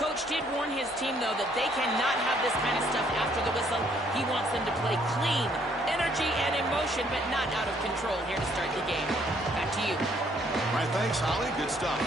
Coach did warn his team, though, that they cannot have this kind of stuff after the whistle. He wants them to play clean, energy and emotion, but not out of control here to start the game. Back to you. All right, thanks, Holly. Good stuff.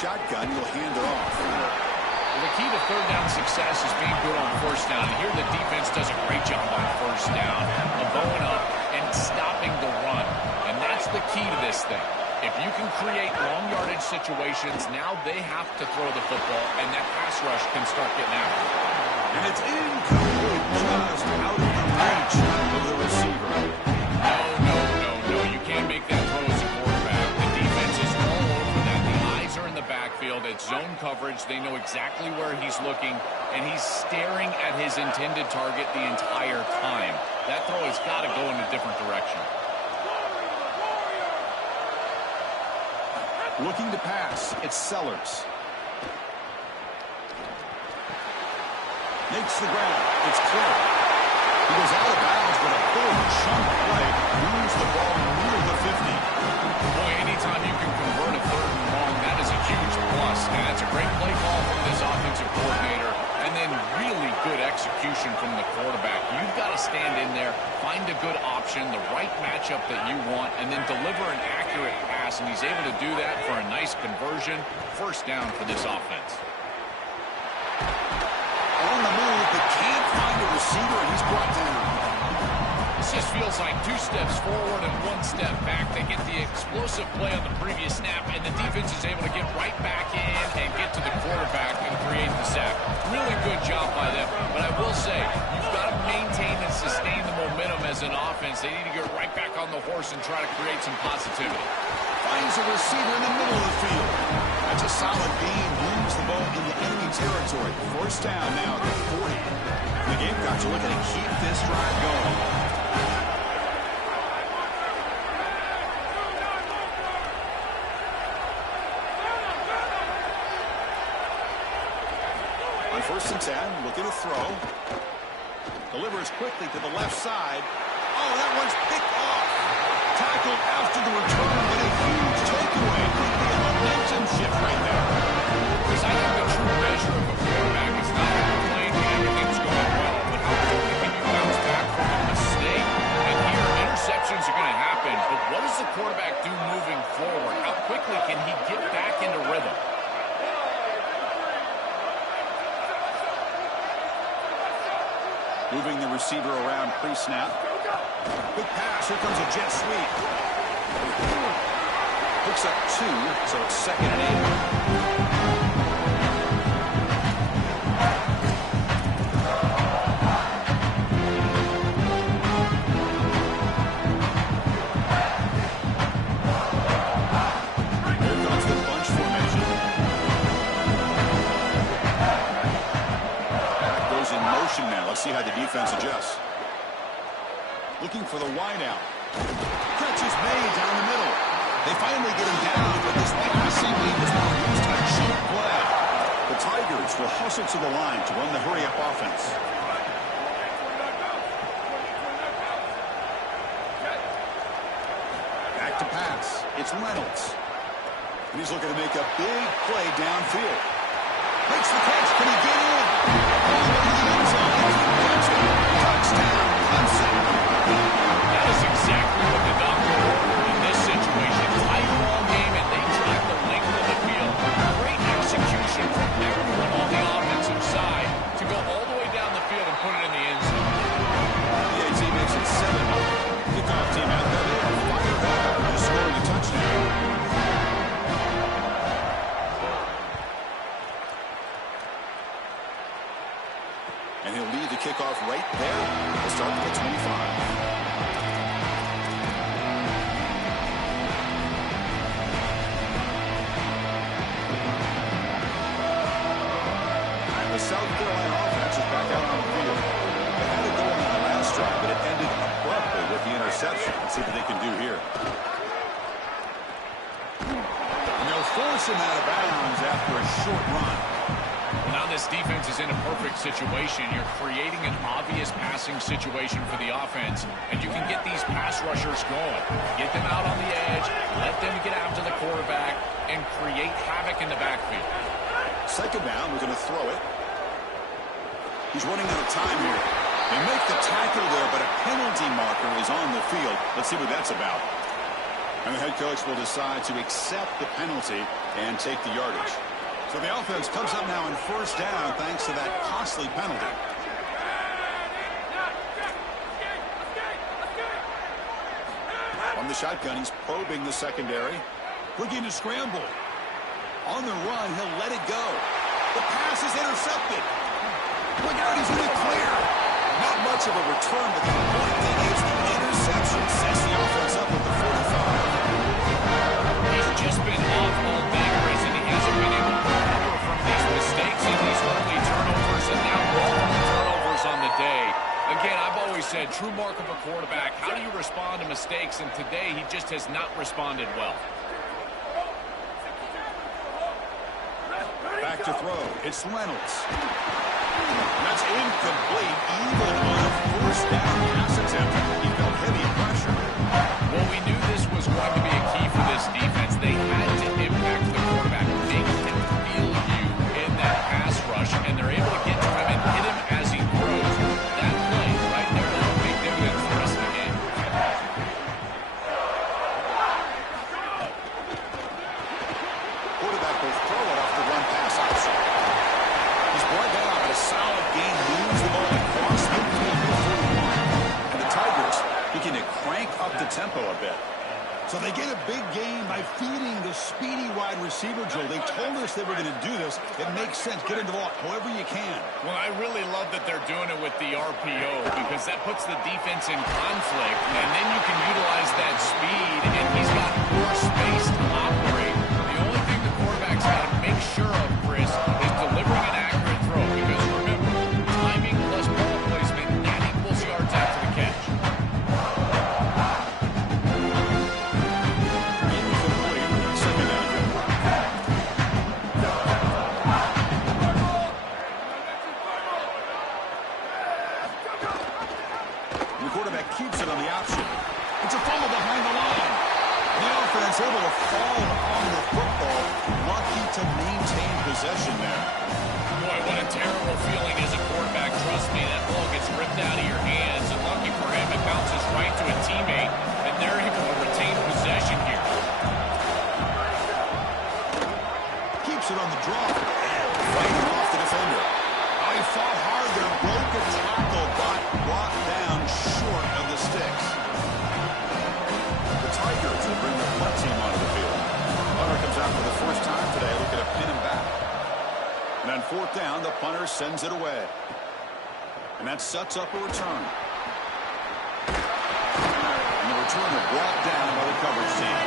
Shotgun, you'll hand it off. Well, the key to third down success is being good on first down. And here the defense does a great job on first down of going up and stopping the run. And that's the key to this thing. If you can create long yardage situations, now they have to throw the football, and that pass rush can start getting after it. And it's incomplete, just out of the reach of the receiver. No. You can't make that throw as a quarterback. The defense is all over that. The eyes are in the backfield. It's zone coverage. They know exactly where he's looking, and he's staring at his intended target the entire time. That throw has got to go in a different direction. Looking to pass, it's Sellers. Makes the grab. It's clear. He goes out of bounds with a big chunk play. Moves the ball near the 50. Boy, anytime you can convert a third and long, that is a huge plus. And that's a great play call from this offensive coordinator. And then really good execution from the quarterback. You've got to stand in there, find a good option, the right matchup that you want, and then deliver an accurate pass. And he's able to do that for a nice conversion. First down for this offense. On the move, but can't find a receiver, and he's brought down. This just feels like 2 steps forward and 1 step back. They get the explosive play on the previous snap, and the defense is able to get right back in and get to the quarterback and create the sack. Really good job by them. But I will say, you've got to maintain and sustain the momentum as an offense. They need to get right back on the horse and try to create some positivity. Finds a receiver in the middle of the field. That's a solid gain. Moves the ball into enemy territory. First down now at the 40. The Gamecocks are looking to keep this drive going. On 1st and 10, looking to throw. Delivers quickly to the left side. Oh, that one's picked off. Tackled after the return, but a huge takeaway. Could be a momentum shift right there. Because I think the true measure of a quarterback is not when you're playing when everything's going well, but how quickly can you bounce back from a mistake. And here, interceptions are going to happen, but what does the quarterback do moving forward? How quickly can he get back into rhythm? Moving the receiver around pre-snap. Quick pass. Here comes a jet sweep. Picks up 2, so it's 2nd and 8. Now. Let's see how the defense adjusts. Looking for the wide out. Catch is made down the middle. They finally get him down, but this passing lead was now used on a cheap play. The Tigers will hustle to the line to run the hurry-up offense. Back to pass. It's Reynolds. And he's looking to make a big play downfield. Makes the catch. Can he get in? Touchdown, Clemson. That is exactly what the doctor ordered in this situation. Tight ball game, and they drive the length of the field. Great execution from everyone on the offensive side to go all the way down the field and put it in the end zone. The AT makes it 7. Kickoff team out there. They are fired up. Just scoring a touchdown. interception. Let's see what they can do here. And they'll force him out of bounds after a short run. Well, now this defense is in a perfect situation. You're creating an obvious passing situation for the offense, and you can get these pass rushers going. Get them out on the edge, let them get after the quarterback, and create havoc in the backfield. Second down, we're going to throw it. He's running out of time here. They make the tackle there, but a penalty marker is on the field. Let's see what that's about. And the head coach will decide to accept the penalty and take the yardage. So the offense comes up now in first down thanks to that costly penalty. On the shotgun, he's probing the secondary. Looking to scramble. On the run, he'll let it go. The pass is intercepted. Look out, he's in the clear. Not much of a return, but the important thing is the interception sets the offense up with the 45. He's just been off all day, Chris, and he hasn't been able to recover from these mistakes and these early turnovers, and now multiple turnovers on the day. Again, I've always said, true mark of a quarterback, how do you respond to mistakes? And today, he just has not responded well. Back to throw. It's Reynolds. That's incomplete, even on a first down pass attempt. He felt heavy pressure. Well, we knew this was going to be a key for this defense. They had to impact the quarterback, make him feel you in that pass rush, and they're able to get to him and hit him as he throws. That play right there, that'll pay dividends for the rest of the game. Quarterback will throw it off the run pass option. He's brought down, but a solid gain moves the ball across the field to 41. And the Tigers begin to crank up the tempo a bit. So they get a big gain by feeding the speedy wide receiver, Joe. They told us they were going to do this. It makes sense. Get into the ball however you can. Well, I really love that they're doing it with the RPO because that puts the defense in conflict, and then you can utilize that speed, and he's got more space to operate. The only thing the quarterback's got to make sure of, Chris, is delivering an accurate throw because, remember, timing plus ball placement, that equals yards after the catch. Keeps it on the option. It's a fumble behind the line. The offense able to fall on the football. Lucky to maintain possession there. Boy, what a terrible feeling as a quarterback. Trust me, that ball gets ripped out of your hands. And lucky for him, it bounces right to a teammate. And they're able to retain possession here. Keeps it on the draw. Fighting off the defender. Oh, he fought hard there. Broke a tackle, but brought down short of the sticks. The Tigers will bring the punt team onto the field. Punter comes out for the first time today, looking to pin him back. And on fourth down, the punter sends it away. And that sets up a return. And the returner brought down by the coverage team.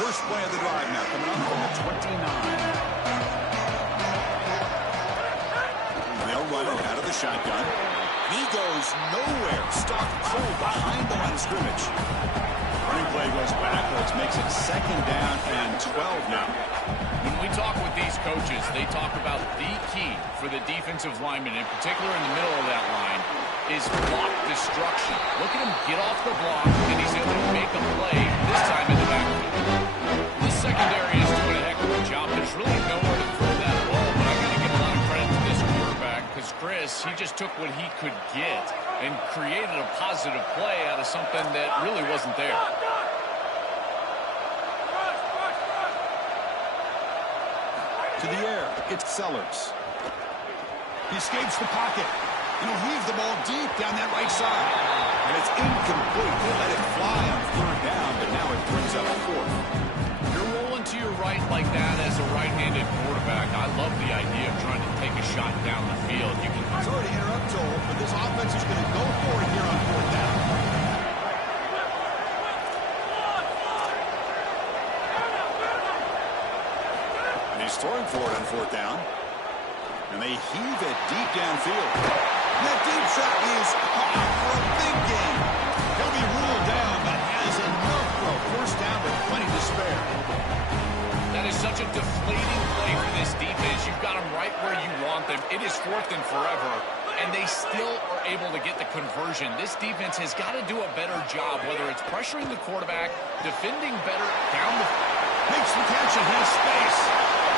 First play of the drive now, coming up from the 29. They'll run it out of the shotgun. And he goes nowhere. Stopped cold behind the line of scrimmage. Running play goes backwards, makes it second down and 12 now. When we talk with these coaches, they talk about the key for the defensive lineman, in particular in the middle of that line, is block destruction. Look at him get off the block, and he's able to make a play, this time in the backfield. The secondary is doing a heck of a job. There's really nowhere to throw that ball, but I got to give a lot of credit to this quarterback because Chris, he just took what he could get and created a positive play out of something that really wasn't there. To the air, it's Sellers. He escapes the pocket. And he'll heave the ball deep down that right side. And it's incomplete. They let it fly on third down, but now it brings up fourth. You're rolling to your right like that as a right-handed quarterback. I love the idea of trying to take a shot down the field. You can. Sorry to interrupt, Joel, but this offense is going to go for it here on fourth down. He's throwing for it on fourth down. And they heave it deep downfield. And that deep shot is caught for a big gain. He'll be ruled down, but has enough for a first down with plenty to spare. That is such a deflating play for this defense. You've got them right where you want them. It is fourth and forever, and they still are able to get the conversion. This defense has got to do a better job, whether it's pressuring the quarterback, defending better down the field. Makes the catch and has space.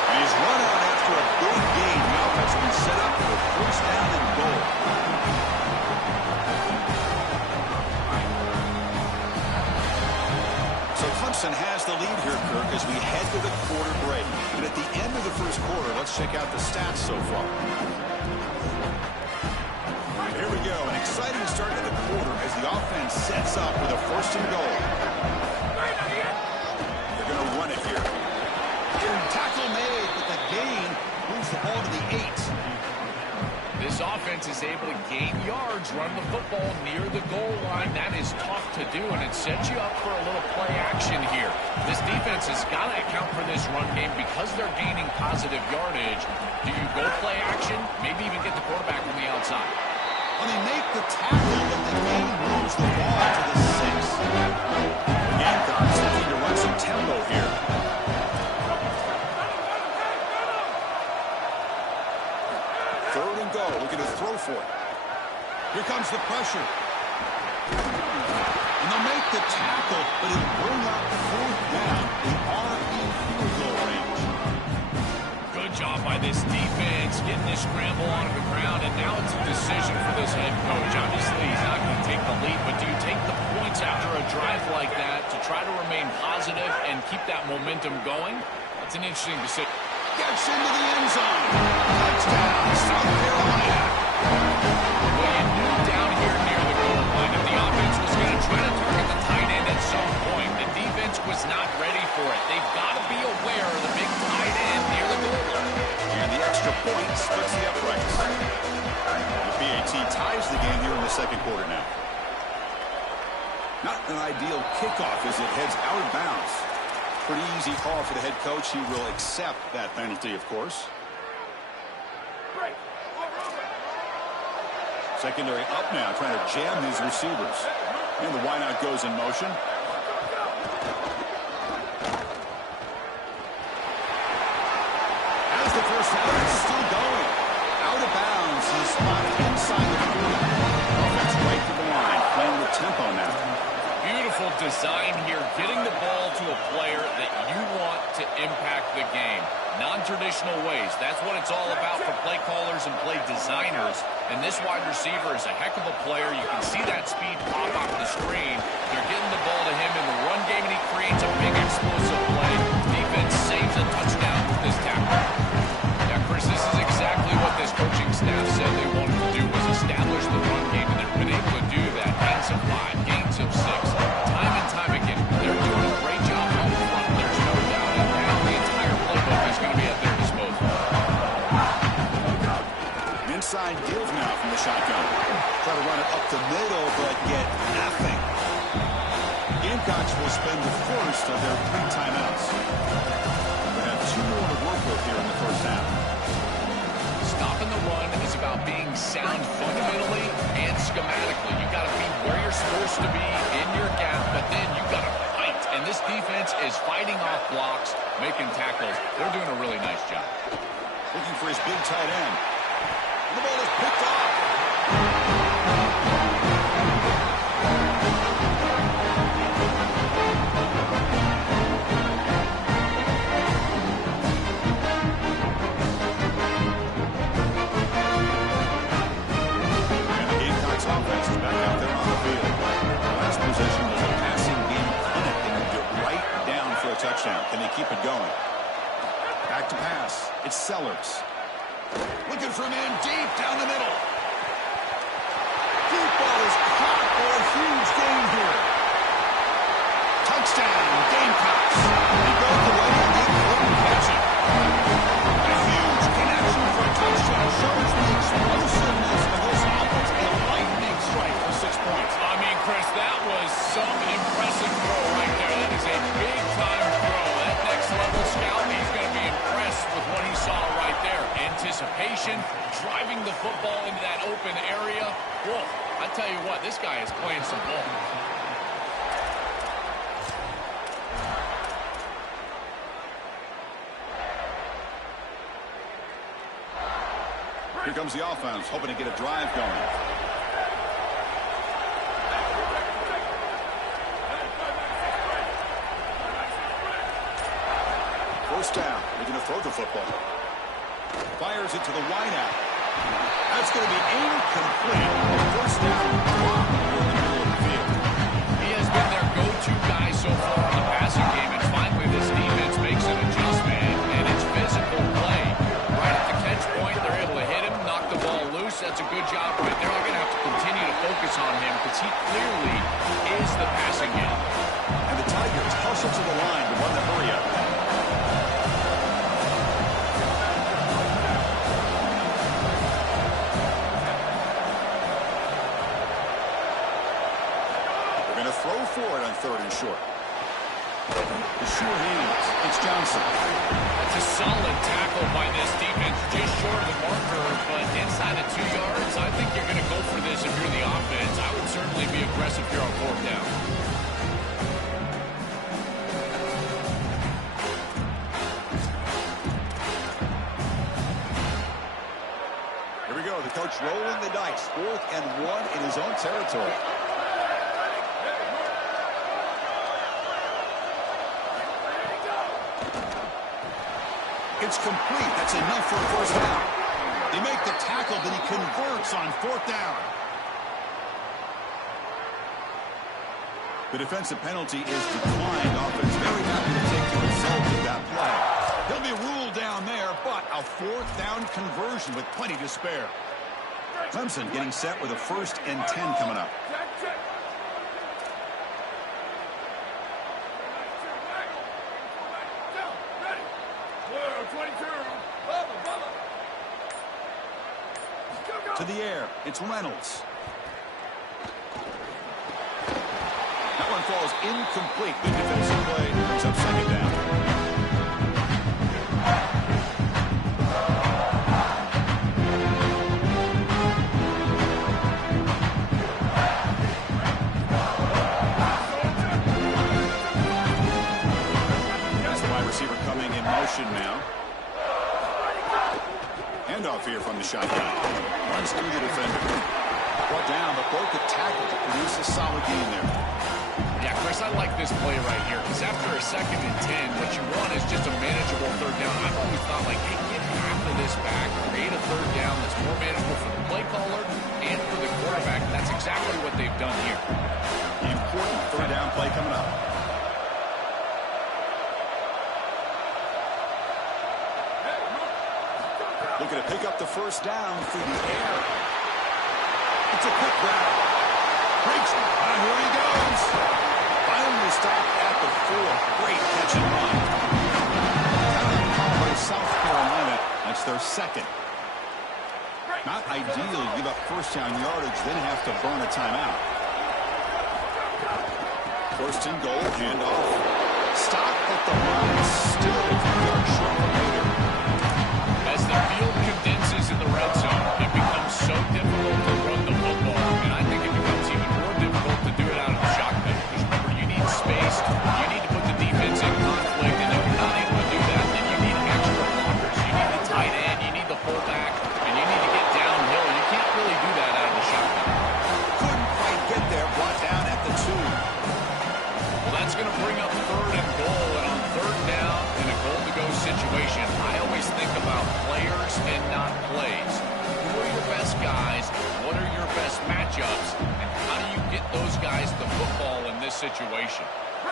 And he's run out after a big gain. The offense has been set up for first down and goal. So Clemson has the lead here, Kirk, as we head to the quarter break. And at the end of the first quarter, let's check out the stats so far. Here we go. An exciting start to the quarter as the offense sets up with a first and goal. They're going to run it here. Tackle made, but the gain moves the ball to the 8. This offense is able to gain yards, run the football near the goal line. That is tough to do, and it sets you up for a little play action here. This defense has got to account for this run game because they're gaining positive yardage. Do you go play action? Maybe even get the quarterback on the outside. Well, they make the tackle, but the gain moves the ball to the 6. The Gamecocks looking to run some tempo here. Third and goal, looking to throw for it. Here comes the pressure. And they'll make the tackle, but it'll bring up fourth down. They are in field goal range. Good job by this defense, getting this scramble onto the ground, and now it's a decision for this head coach. Obviously, he's not going to take the lead, but do you take the points after a drive like that to try to remain positive and keep that momentum going? That's an interesting decision. Gets into the end zone. Touchdown, South Carolina. Well, you knew down here near the goal line that the offense was going to try to target the tight end at some point. The defense was not ready for it. They've got to be aware of the big tight end near the goal line. And the extra point splits the uprights. The PAT ties the game here in the second quarter now. Not an ideal kickoff as it heads out of bounds. Pretty easy call for the head coach. He will accept that penalty, of course. Secondary up now, trying to jam his receivers. And the wideout goes in motion. As the first down, it's still going. Out of bounds. He's spotted inside the 40. Offense right to the line. Playing with tempo now. Beautiful design here, getting the ball to a player that you want to impact the game. Non-traditional ways. That's what it's all about for play callers and play designers. And this wide receiver is a heck of a player. You can see that speed pop off the screen. They're getting the ball to him in the run game, and he creates a big explosive play. Defense saves a touchdown with this tackle. Yeah, Chris, this is exactly what this coaching staff said they wanted to do, was establish the run game, and they've been able to do that. Gains of 5, gains of 6. Time and time again, they're doing a great job up front. There's no doubt. And now the entire playbook is going to be at their disposal. Inside deals now from the shotgun. Try to run it up the middle, but get nothing. Gamecocks will spend the first of their 3 timeouts. They have 2 more to work with here in the first half. Stopping the run is about being sound fundamentally and schematically. You got to be where you're supposed to be in your gap, but then you got to fight. And this defense is fighting off blocks, making tackles. They're doing a really nice job. Looking for his big tight end. And the ball is picked off. Offense is back out there on the field. The last possession was a passing game clinic. They moved it right down for a touchdown. Can they keep it going? Back to pass. It's Sellers. Looking for a man deep down the middle. Deep ball is caught for a huge gain here. Touchdown, Gamecocks. He broke away and they couldn't catch it. A huge connection for a touchdown shows the explosiveness of this offense. A lightning strike for 6 points. I mean, Chris, that was some impressive throw right there. That is a big-time throw. That next level scout, he's going to be impressed with possession, driving the football into that open area. Whoa, I tell you what, this guy is playing some ball. Here comes the offense, hoping to get a drive going. First down, looking to throw the football. Fires it to the wideout. That's going to be incomplete. First down, drop in the middle of the field. He has been their go-to guy so far in the passing game, and finally this defense makes an adjustment, and it's physical play. Right at the catch point, they're able to hit him, knock the ball loose. That's a good job right there. They're going to have to continue to focus on him because he clearly is the passing game. And the Tigers hustle to the line to run the hurry up. Throw for it on 3rd and short. The sure hands. It's Johnson. That's a solid tackle by this defense. Just short of the marker, but inside of 2 yards, I think you're going to go for this if you're the offense. I would certainly be aggressive here on 4th down. Here we go. The coach rolling the dice. 4th and 1 in his own territory. It's complete. That's enough for a first down. They make the tackle, but he converts on 4th down. The defensive penalty is declined. Offense very happy to take the result of that play. He'll be ruled down there, but a 4th down conversion with plenty to spare. Clemson getting set with a 1st and 10 coming up. To the air, it's Reynolds. That one falls incomplete. Good defensive play. Brings up 2nd down. That's the wide receiver coming in motion now. Handoff here from the shotgun. Runs through the defender. Brought down, but broke the tackle to produce a solid gain there. Yeah, Chris, I like this play right here because after a 2nd and 10, what you want is just a manageable 3rd down. I've always thought, like, hey, get half of this back, create a 3rd down that's more manageable for the play caller and for the quarterback. That's exactly what they've done here. The important 3rd down play coming up. Looking to pick up the first down through the air. It's a quick grab. Breaks. And here he goes. Finally stopped at the 4. Great catch and run. Down call by South Carolina. That's their 2nd. Not ideal to give up first down yardage, then have to burn a timeout. 1st and goal. Handoff. Stop at the line. Still a few yards short of later. As the field condenses in the red zone, it becomes so difficult to run the football, and I think it becomes even more difficult to do it out of the shotgun. Because remember, you need space, you need to put the defense in conflict, and if you're not able to do that, then you need extra blockers. You need the tight end, you need the fullback, and you need to get downhill. You can't really do that out of the shotgun. Couldn't quite get there, brought down at the 2. Well, that's going to bring up 3rd and goal, and on 3rd down in a goal-to-go situation, I always think about players and not plays. Who are your best guys? What are your best matchups? And how do you get those guys the football in this situation?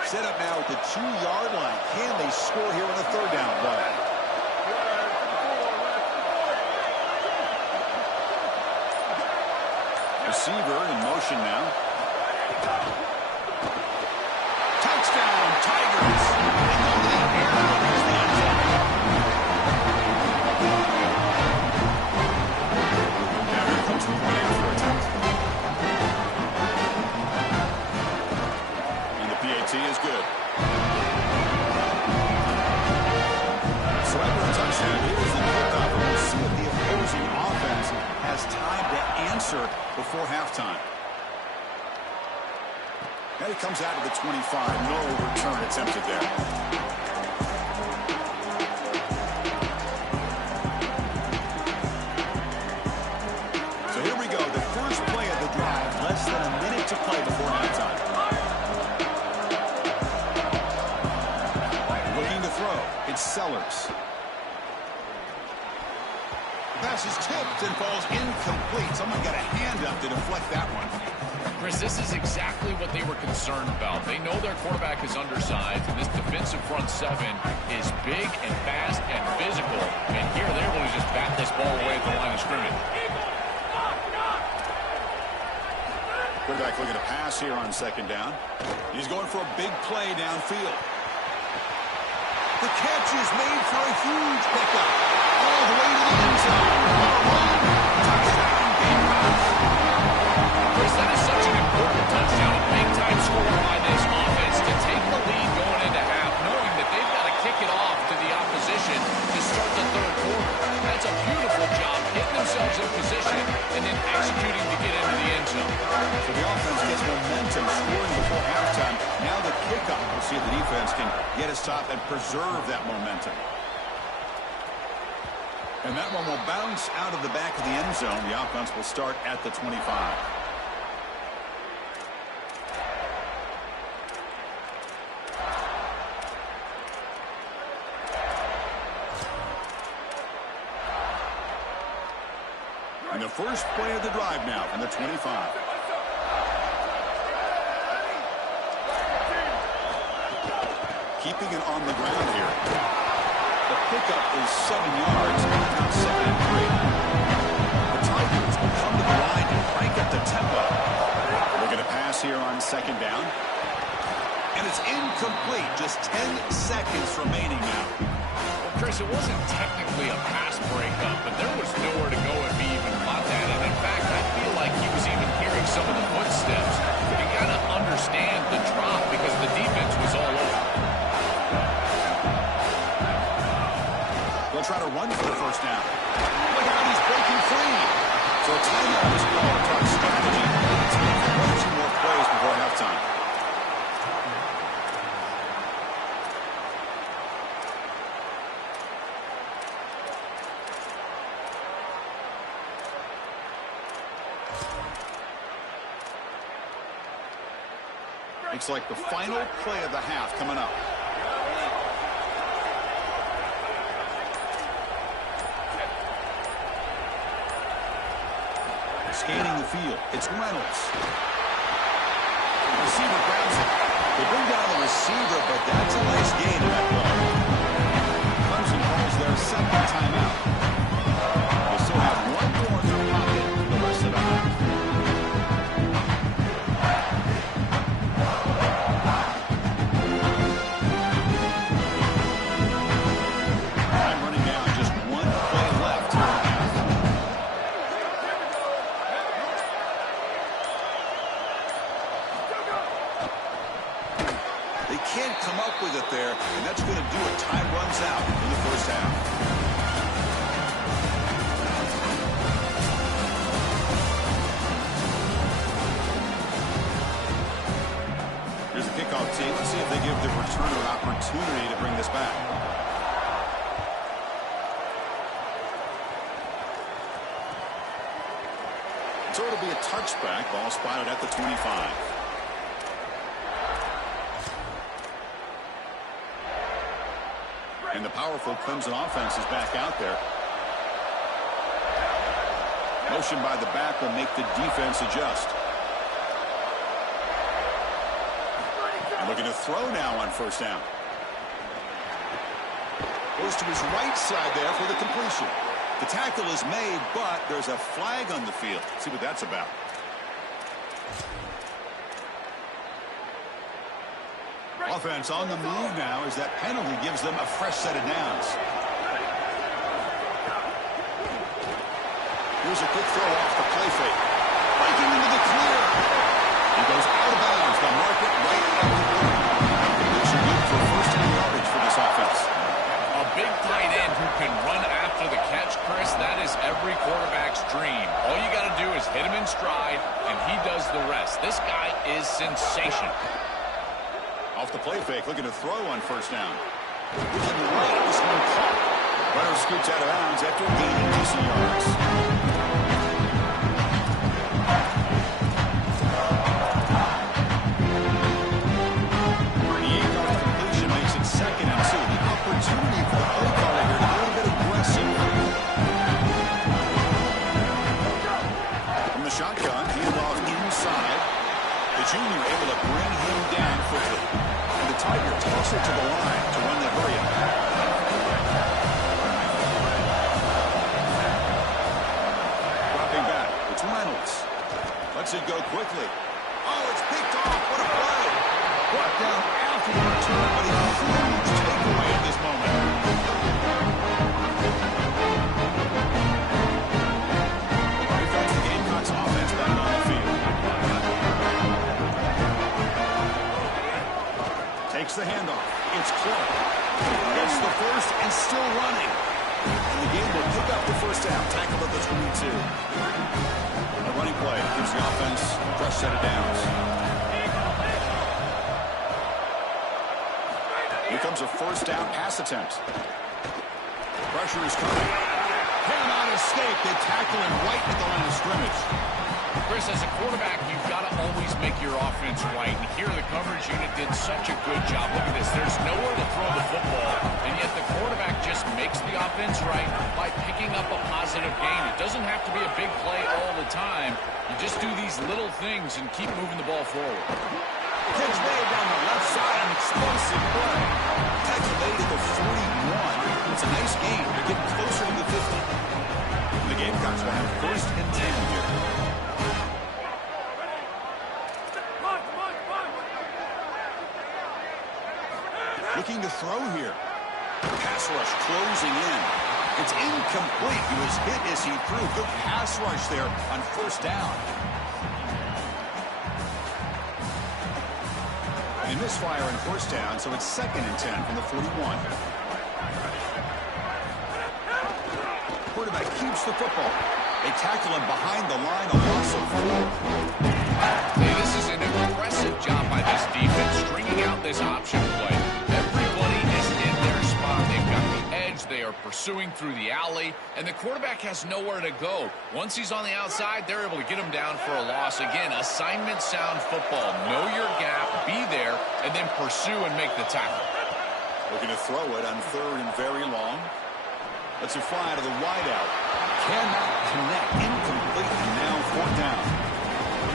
Set up now at the 2-yard line. Can they score here on a 3rd down play? Receiver in motion now. Touchdown, Tigers. They go to the air and reach the end zone. Now here comes the point after attempt. And the PAT is good. So after a touchdown, here's the kickoff, and we'll see if the opposing he comes out of the 25. No return attempted there. So here we go. The first play of the drive. Less than a minute to play before halftime. Looking to throw. It's Sellers. Pass is tipped and falls incomplete. Someone got a hand up to deflect that one. Chris, this is exactly what they were concerned about. They know their quarterback is undersized, and this defensive front seven is big and fast and physical. And here they're able to just bat this ball away at the line of scrimmage. Quarterback looking to pass here on second down. He's going for a big play downfield. The catch is made for a huge pickup. All the way to the end zone. Touchdown, Gamecocks. Chris, that is such an important touchdown. A big-time score by this offense to take the lead going into half, knowing that they've got to kick it off to the opposition to start the third quarter. That's a beautiful job, getting themselves in position and then executing to get into the end zone. So the offense gets momentum, scoring before halftime. Now the kickoff. We'll see if the defense can get a stop and preserve that momentum. And that one will bounce out of the back of the end zone. The offense will start at the 25. And the first play of the drive now from the 25. Keeping it on the ground here. The pickup is 7 yards. Now 2nd and 3. The Tigers will come to the line and crank up the tempo. Looking to pass here on second down. And it's incomplete. Just 10 seconds remaining now. Well, Chris, it wasn't technically a pass breakup, but there was nowhere to go if he even caught that. And in fact, I feel like he was even hearing some of the footsteps. You got to understand the drop because the defense was all over. They'll try to run for the first down. Look out, he's breaking free. So a timeout is called to talk strategy. Let's make one or two more plays before halftime. Looks like the final play of the half coming up. Scanning the field. It's Reynolds. The receiver grabs it. They bring down the receiver, but that's a nice gain in that ball. Clemson calls their second timeout. They still have one more in their pocket for the rest of the half. Time running down. Just one play left here in the half. Can't come up with it there, and that's going to do it. Time runs out in the first half. Here's the kickoff team. Let's see if they give the returner an opportunity to bring this back. So it'll be a touchback. Ball spotted at the 25. And the powerful Clemson offense is back out there. Motion by the back will make the defense adjust. And looking to throw now on first down. Goes to his right side there for the completion. The tackle is made, but there's a flag on the field. Let's see what that's about. Offense on the move now as that penalty gives them a fresh set of downs. Here's a quick throw off the play fake. Breaking into the clear. He goes out of bounds. They'll mark it right at the line. Completion good for first down yardage for this offense. A big tight end who can run after the catch, Chris, that is every quarterback's dream. All you got to do is hit him in stride, and he does the rest. This guy is sensational. Off the play fake, looking to throw on first down. Looking right, this one caught. Runner scoots out of bounds after gaining decent yards. The 8-yard completion makes it 2nd and 2. The opportunity for the play caller here to be a little bit aggressive. From the shotgun, handoff inside. The junior able to bring him down quickly. And the Tigers toss it to the line to run the hurry-up. Dropping back, it's Reynolds. Lets it go quickly. Oh, it's picked off. What a play. Brought down after the return, but a huge takeaway at this moment. We've got the Gamecocks offense back on the field. Takes the handoff. It's Clark. Gets the first and still running. And the game will pick up the first down. Tackle at the 22. A running play gives the offense a fresh set of downs. Here comes a first down pass attempt. Pressure is coming. Cannot escape. They tackle him right at the line of scrimmage. Chris, as a quarterback, you've got to always make your offense right. And here the coverage unit did such a good job. Look at this. There's nowhere to throw the football, and yet the quarterback just makes the offense right by picking up a positive gain. It doesn't have to be a big play all the time. You just do these little things and keep moving the ball forward. Catch made down the left side. An explosive play. Tackle made at the 41. It's a nice gain. They're getting closer to the 50. The Gamecocks will have 1st and 10 here. Looking to throw here. Pass rush closing in. It's incomplete. He was hit as he threw. Good pass rush there on first down. A misfire on first down, so it's 2nd and 10 from the 41. Quarterback keeps the football. They tackle him behind the line, a loss of 4. Hey, this is an impressive job by this defense, stringing out this option play. Everybody is in their spot. They've got the edge. They are pursuing through the alley, and the quarterback has nowhere to go. Once he's on the outside, they're able to get him down for a loss. Again, assignment sound football. Know your gap, be there, and then pursue and make the tackle. Looking to throw it on 3rd and very long. Lets it fly to the wideout. Cannot connect. Incomplete, and now 4th down.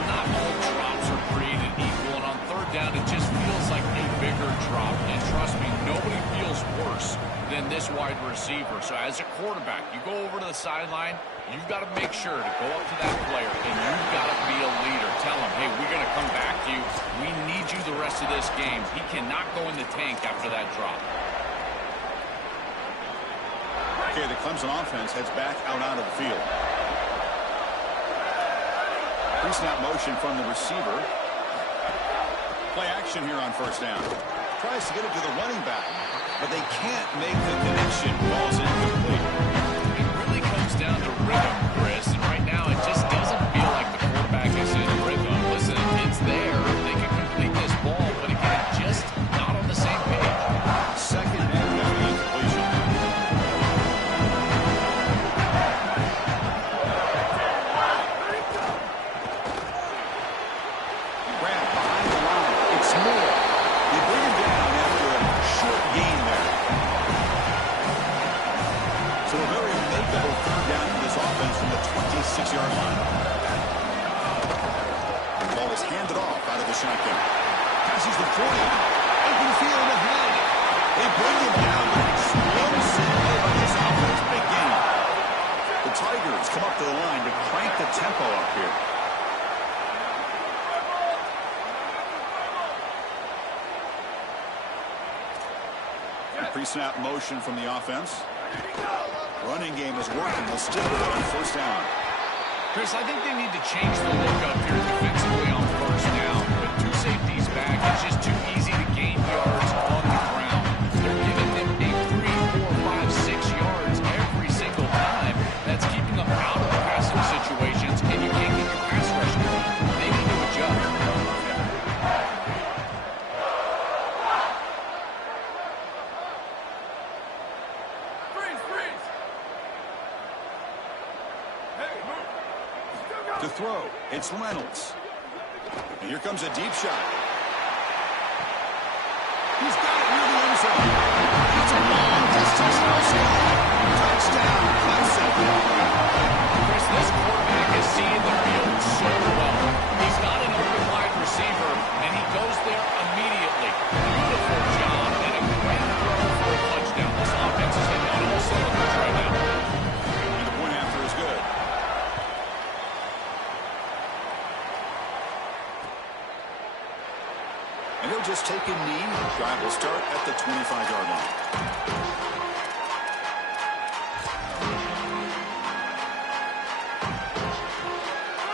Not all drops are created equal, and on 3rd down, it just feels like a bigger drop. And trust me, nobody feels worse than this wide receiver. So as a quarterback, you go over to the sideline, you've got to make sure to go up to that player, and you've got to be a leader. Tell him, hey, we're going to come back to you. We need you the rest of this game. He cannot go in the tank after that drop. Okay, the Clemson offense heads back out onto the field. Pre-snap motion from the receiver. Play action here on first down. Tries to get it to the running back, but they can't make the connection. Ball's incomplete. It really comes down to rhythm, Chris, and right now it just doesn't feel like the quarterback is in rhythm. Listen, it's there. They can complete this ball, but again, just not on the same page. 2nd and incompletion. Grant behind the line. It's Moore. They bring him down after a short gain there. So a very makeable 3rd down for this offense from the 26-yard line. The ball is handed off out of the shotgun. Passes the 40. Open field ahead. They bring him down with an explosive play by this offense. Big game. The Tigers come up to the line to crank the tempo up here. Pre-snap motion from the offense. Running game is working. They'll stick with it on first down. Chris, I think they need to change the look up here defensively on first down. With 2 safeties back, it's just too easy to gain yards on the ground. They're giving them a 3, 4, 5, 6 yards every single time. That's keeping them out of the passing situations, and you can't get your pass rush going. They need to adjust. To throw, it's Reynolds. And here comes a deep shot. He's got it near the end zone. It's a long distance no score. Touchdown, Clemson. Chris, this quarterback is seeing the field so well. He's got an open wide receiver, and he goes there immediately. Beautiful job and a great throw for a touchdown. This offense is hitting on all cylinders right now. And the point after is good. And he'll just take a knee. Drive will start at the 25-yard line.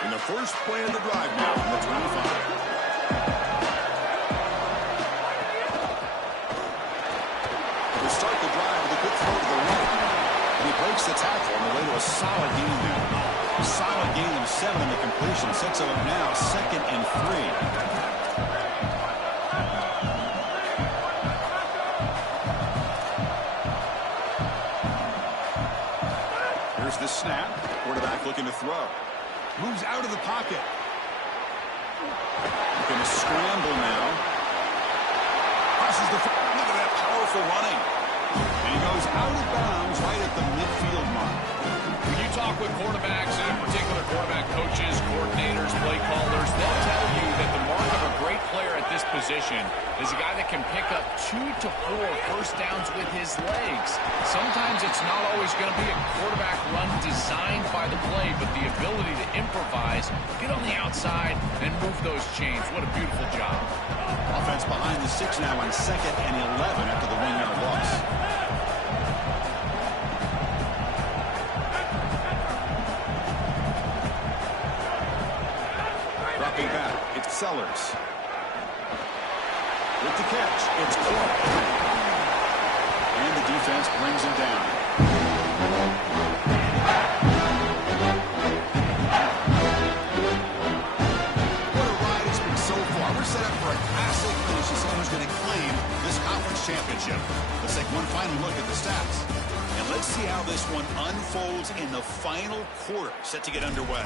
And the first play of the drive now on the 25. We'll start the drive with a quick throw to the right. And he breaks the tackle on the way to a solid gain there. A solid gain of 7 in the completion. Sets him up now 2nd and 3. The snap. Quarterback looking to throw. Moves out of the pocket. Looking to scramble now. Crosses the... Look at that powerful running. And he goes out of bounds right at the midfield mark. When you talk with quarterbacks, and in particular quarterback coaches, coordinators, play callers, they'll tell you that the mark of a great player at this position is a guy that can pick up 2 to 4 first downs with his legs. Sometimes it's not always going to be a quarterback run designed by the play, but the ability to improvise, get on the outside, and move those chains. What a beautiful job. Offense behind the 6 now on 2nd and 11 after the 1-yard loss. Dropping back, it's Sellers. With the catch, it's Clark. And the defense brings him down. What a ride it's been so far. We're set up for a classic finish as someone's going to claim this conference championship. Let's take one final look at the stats. And let's see how this one unfolds in the final quarter, set to get underway.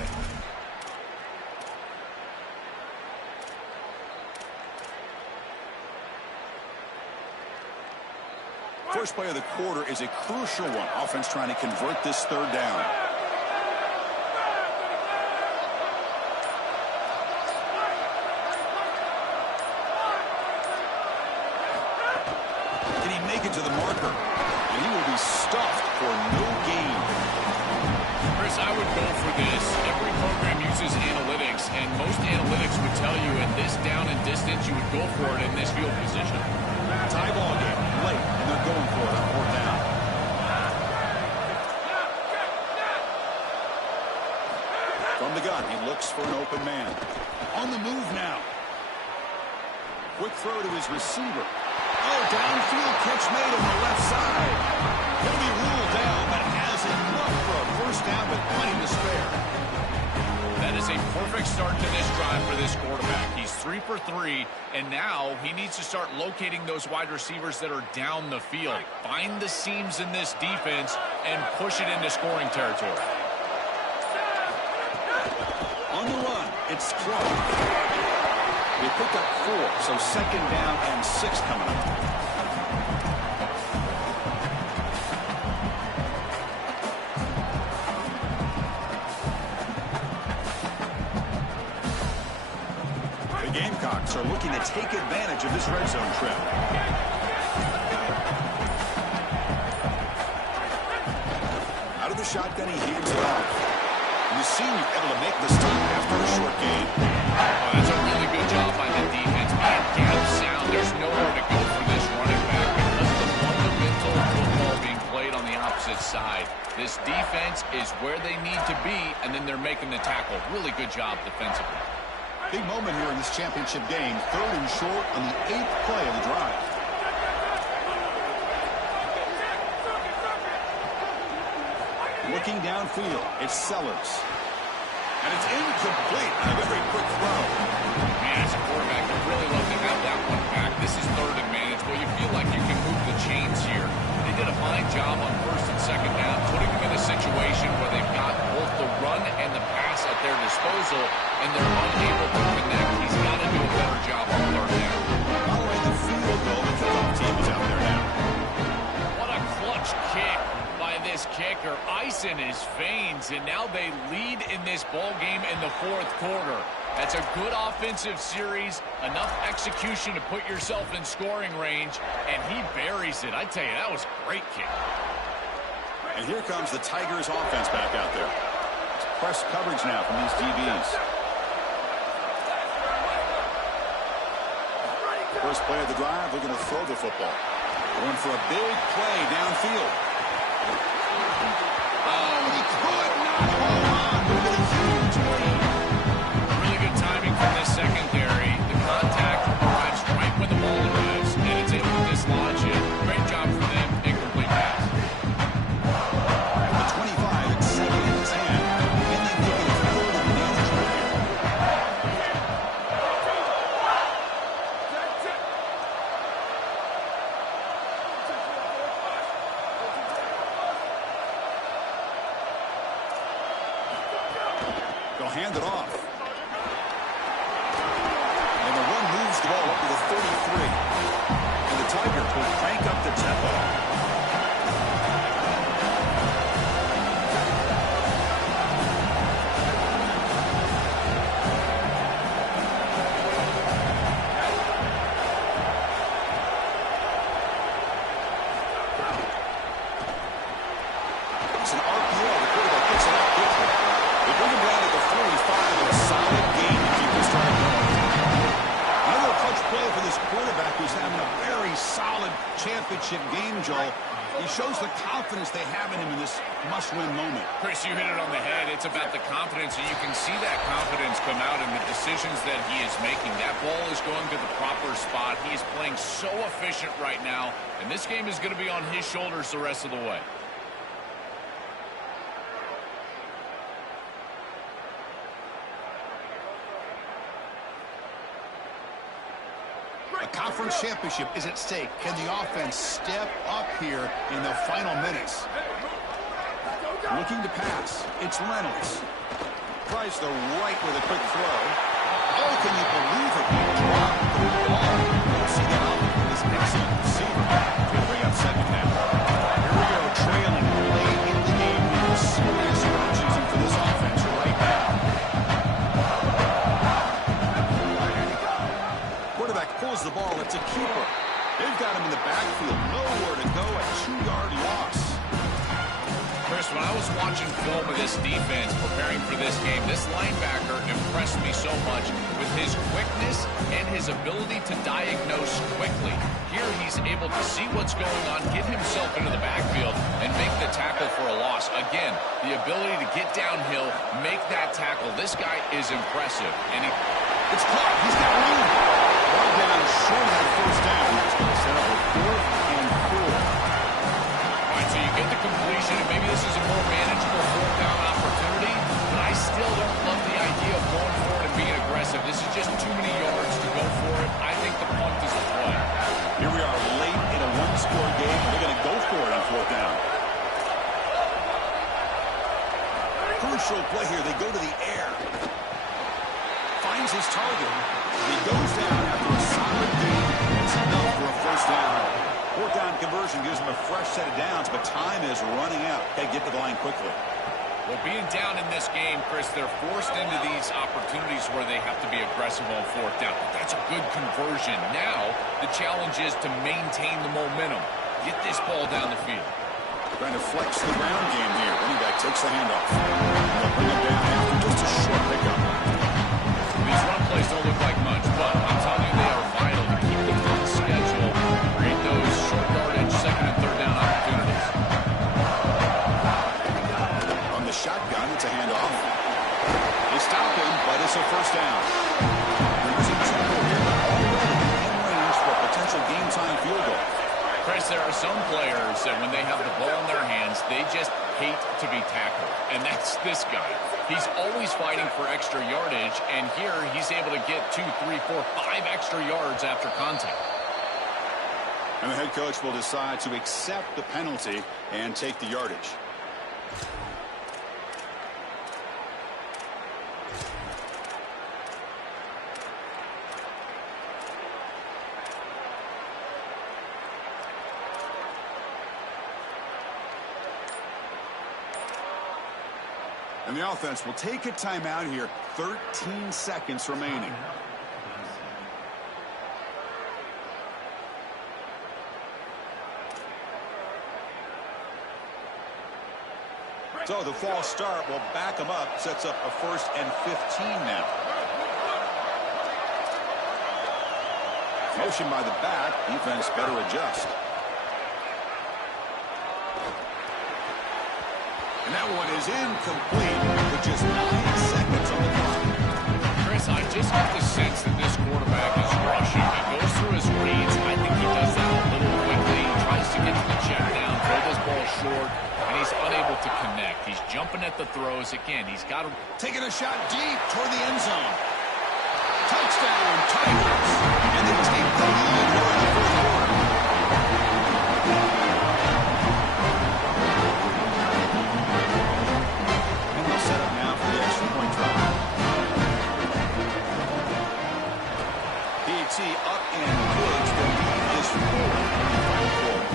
First play of the quarter is a crucial one. Offense trying to convert this 3rd down. Can he make it to the marker? And he will be stuffed for no gain. Chris, I would go for this. Every program uses analytics, and most analytics would tell you at this down and distance, you would go for it in this field position. Tie ball game, late, and they're going for it on 4th down. From the gun, he looks for an open man. On the move now. Quick throw to his receiver. Oh, downfield catch made on the left side. He'll be ruled down, but has enough for a first down, but plenty to spare. That is a perfect start to this drive for this quarterback. He's 3 for 3, and now he needs to start locating those wide receivers that are down the field. Find the seams in this defense and push it into scoring territory. On the run, it's Clark. They picked up 4, so 2nd down and 6 coming up. Gamecocks are looking to take advantage of this red zone trip. Out of the shotgun, he hands it off. And the senior able to make the stop after a short gain. Oh, that's a really good job by the defense. Man, gap sound. There's nowhere to go for this running back because of the fundamental football being played on the opposite side. This defense is where they need to be, and then they're making the tackle. Really good job defensively. Big moment here in this championship game. 3rd and short on the 8th play of the drive. Looking downfield, it's Sellers. And it's incomplete on a very quick throw. Man, as a quarterback, you really love to have that one back. This is 3rd and manageable. You feel like you can move the chains here. They did a fine job on 1st and 2nd down, putting them in a situation where they've got both the run and the pass at their disposal. whistle and they're unable to connect, he's got to do a better job on third down. All the way the field goal, the kickoff team is out there now. What a clutch kick by this kicker. Ice in his veins, and now they lead in this ball game in the fourth quarter. That's a good offensive series, enough execution to put yourself in scoring range, and he buries it. I tell you, that was a great kick. And here comes the Tigers offense back out there. It's press coverage now from these DBs. First play of the drive, they're going to throw the football. Going for a big play downfield. Oh, he could not hold on. Look at a huge lead. Really good timing from this secondary. The contact arrives right when the ball arrives, and it's able to dislodge it. Great job for them. Incomplete pass. The 25, it's 2nd and 10. And they make it a 3rd and manageable here. They'll hand it off. And the run moves the ball up to the 33. And the Tigers will crank up the tempo. It's an RPO. The quarterback picks it up quickly. They bring him down at the 45 in a solid game to keep this drive going. Another clutch play for this quarterback who's having a very solid championship game, Joel. He shows the confidence they have in him in this must-win moment. Chris, you hit it on the head. It's about the confidence, and you can see that confidence come out in the decisions that he is making. That ball is going to the proper spot. He is playing so efficient right now, and this game is going to be on his shoulders the rest of the way. A conference championship is at stake. Can the offense step up here in the final minutes? Looking to pass. It's Reynolds. Tries the right with a quick throw. Oh, can you believe it? He dropped the ball. You'll see that out with this excellent receiver. Going to bring up 2nd now. Here we go, trailing late in the game. Serious urgency for this offense right now. Quarterback pulls the ball. It's a keeper. They've got him in the backfield. Nowhere to go. A 2-yard loss. Chris, when I was watching film of this defense preparing for this game, this linebacker impressed me so much with his quickness and his ability to diagnose quickly. Here he's able to see what's going on, get himself into the backfield, and make the tackle for a loss. Again, the ability to get downhill, make that tackle. This guy is impressive. And it's caught. He's got room. Ball down short of that first down. It's going to set up a 4th and 4. All right, so you get the completion, and maybe this is a more manageable 4th down opportunity, but I still don't love the idea of going for it and being aggressive. This is just too many yards to go for it. I think the punt is the play. Here we are late in a 1-score game. They're going to go for it on 4th down. Crucial play here. They go to the air. Finds his target. He goes down after a solid game. It's enough for a 1st down. 4th down conversion gives them a fresh set of downs, but time is running out. They get to the line quickly. Well, being down in this game, Chris, they're forced into these opportunities where they have to be aggressive on 4th down. But that's a good conversion. Now, the challenge is to maintain the momentum. Get this ball down the field. Trying to flex the ground game here. Running back takes the handoff. They'll bring him down after just a short pickup. These run plays don't look like much, but I'm telling you, they are vital to keep them on schedule, create those short yardage 2nd and 3rd down opportunities. On the shotgun, it's a handoff. They stop him, but it's a 1st down. They're using tempo here, but already in range for a potential game-time field goal. Chris, there are some players that when they have the ball in their hands, they just hate to be tackled, and that's this guy. He's always fighting for extra yardage, and here he's able to get 2, 3, 4, 5 extra yards after contact. And the head coach will decide to accept the penalty and take the yardage. And the offense will take a timeout here. 13 seconds remaining. So the false start will back them up. Sets up a 1st and 15 now. Motion by the back. Defense better adjust. And that one is incomplete with just 9 seconds on the clock. Chris, I just get the sense that this quarterback is rushing. He goes through his reads. I think he does that a little quickly. He tries to get to the check down, throw this ball short, and he's unable to connect. He's jumping at the throws. Again, he's got to... Taking a shot deep toward the end zone. Touchdown, Tigers. And they take the lead here in the 4th quarter. And they'll set up now for the extra point try. PAT up and good. The lead is 4 in the final quarter.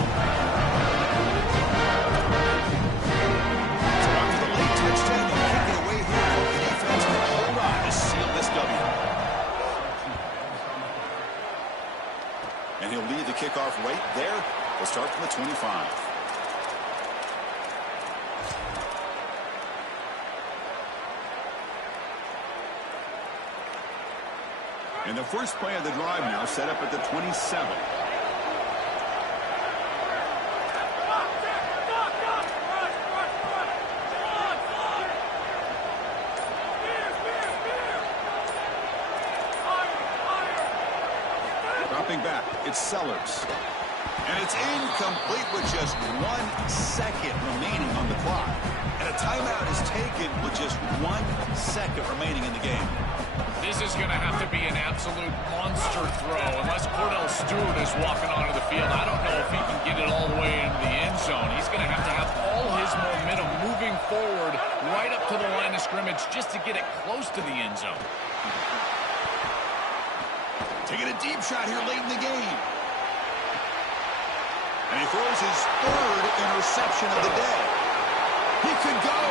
So after the late touchdown, they'll kick it away here. The defense can hold on to seal this W. And he'll lead the kickoff right there. They'll start from the 25. And the first play of the drive now set up at the 27. Dropping back, it's Sellers. And it's incomplete with just 1 second remaining on the clock. And a timeout is taken with just 1 second remaining in the game. This is going to have to be an absolute monster throw. Unless Cordell Stewart is walking onto the field, I don't know if he can get it all the way into the end zone. He's going to have all his momentum moving forward right up to the line of scrimmage just to get it close to the end zone. Taking a deep shot here late in the game. And he throws his 3rd interception of the day. He could go.